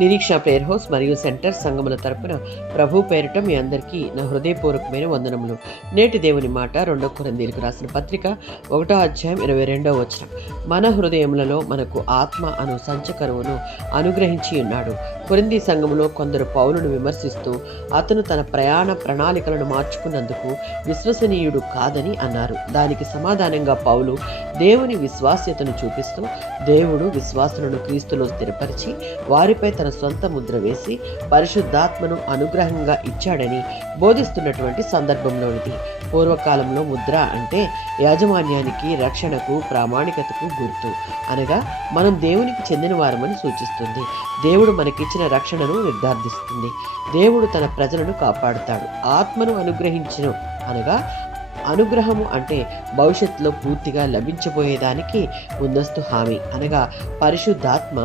నిరీక్ష prayer house మరియు centre సంఘముల తరపున ప్రభు పేరిట మీ అందరికీ నా హృదయపూర్వకమైన వందనములు. నేటి దేవుని మాట 2 కొరింథీయులకు రాసిన పత్రిక 1వ అధ్యాయం 22వ వచనం. మన హృదయములలో మనకు ఆత్మ అను సంచకరువును అనుగ్రహించి ఉన్నాడు. కొరింథీ సంఘములో కొందరు పౌలును విమర్శిస్తూ అతను తన ప్రయాణ ప్రణాళికలను మార్చుకున్నందుకు విశ్వసనీయుడు కాదని అన్నారు. దానికి సమాధానంగా పౌలు దేవుని విశ్వాస్యతను చూపిస్తూ దేవుడు విశ్వాసులను క్రీస్తులో స్థిరపరిచి వారిపై తన సొంత ముద్ర వేసి పరిశుద్ధాత్మను అనుగ్రహంగా ఇచ్చాడని బోధిస్తున్నటువంటి సందర్భంలోనిది. పూర్వకాలంలో ముద్ర అంటే యాజమాన్యానికి, రక్షణకు, ప్రామాణికతకు గుర్తు. అనగా మనం దేవునికి చెందిన వారమని సూచిస్తుంది. దేవుడు మనకిచ్చిన రక్షణను నిర్ధారిస్తుంది. దేవుడు తన ప్రజలను కాపాడుతాడు. ఆత్మను అనుగ్రహించిన అనగా అనుగ్రహము అంటే భవిష్యత్తులో పూర్తిగా లభించబోయేదానికి ముందస్తు హామీ. అనగా పరిశుద్ధాత్మ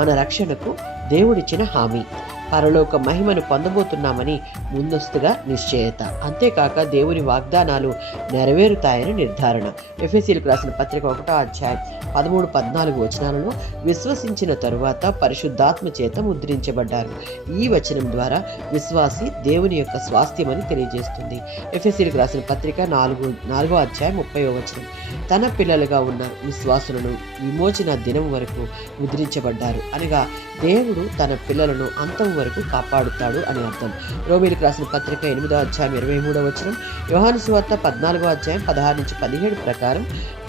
మన రక్షణకు దేవుడిచ్చిన హామీ. పరలోక మహిమను పొందబోతున్నామని ముందస్తుగా నిశ్చయత. అంతేకాక దేవుని వాగ్దానాలు నెరవేరుతాయని నిర్ధారణ. ఎఫెసీయులకు రాసిన పత్రిక 1వ అధ్యాయం 13-14 వచనాలలో విశ్వసించిన తరువాత పరిశుద్ధాత్మ చేత ముద్రించబడ్డారు. ఈ వచనం ద్వారా విశ్వాసి దేవుని యొక్క స్వాస్థ్యమని తెలియజేస్తుంది. ఎఫెసీయులకు రాసిన పత్రిక 4వ అధ్యాయం 30వ వచనం. తన పిల్లలుగా ఉన్న విశ్వాసులను విమోచన దినం వరకు ముద్రించబడ్డారు. అనగా దేవుడు తన పిల్లలను అంతం వరకు కాపాడుతాడు అని అర్థం. రోమీయులకు రాసిన పత్రిక 8వ అధ్యాయం 23వ వచనం. యోహాను సువార్త 14వ అధ్యాయం 16-17 ప్రకారం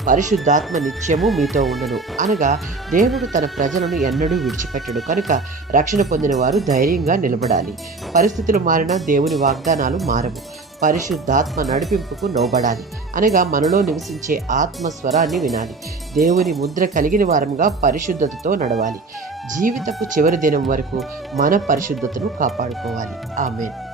పరిశుద్ధాత్మ నిత్యము మీతో ఉండను. అనగా దేవుడు తన ప్రజలను ఎన్నడూ విడిచిపెట్టడు. కనుక రక్షణ పొందిన వారు ధైర్యంగా నిలబడాలి. పరిస్థితులు మారినా దేవుని వాగ్దానాలు మారవు. పరిశుద్ధాత్మ నడిపింపుకు లోబడాలి. అనగా మనలో నివసించే ఆత్మ స్వరాన్ని వినాలి. దేవుని ముద్ర కలిగిన వారంగా పరిశుద్ధతతో నడవాలి. జీవితపు చివరి దినం వరకు మన పరిశుద్ధతను కాపాడుకోవాలి. ఆమేన్.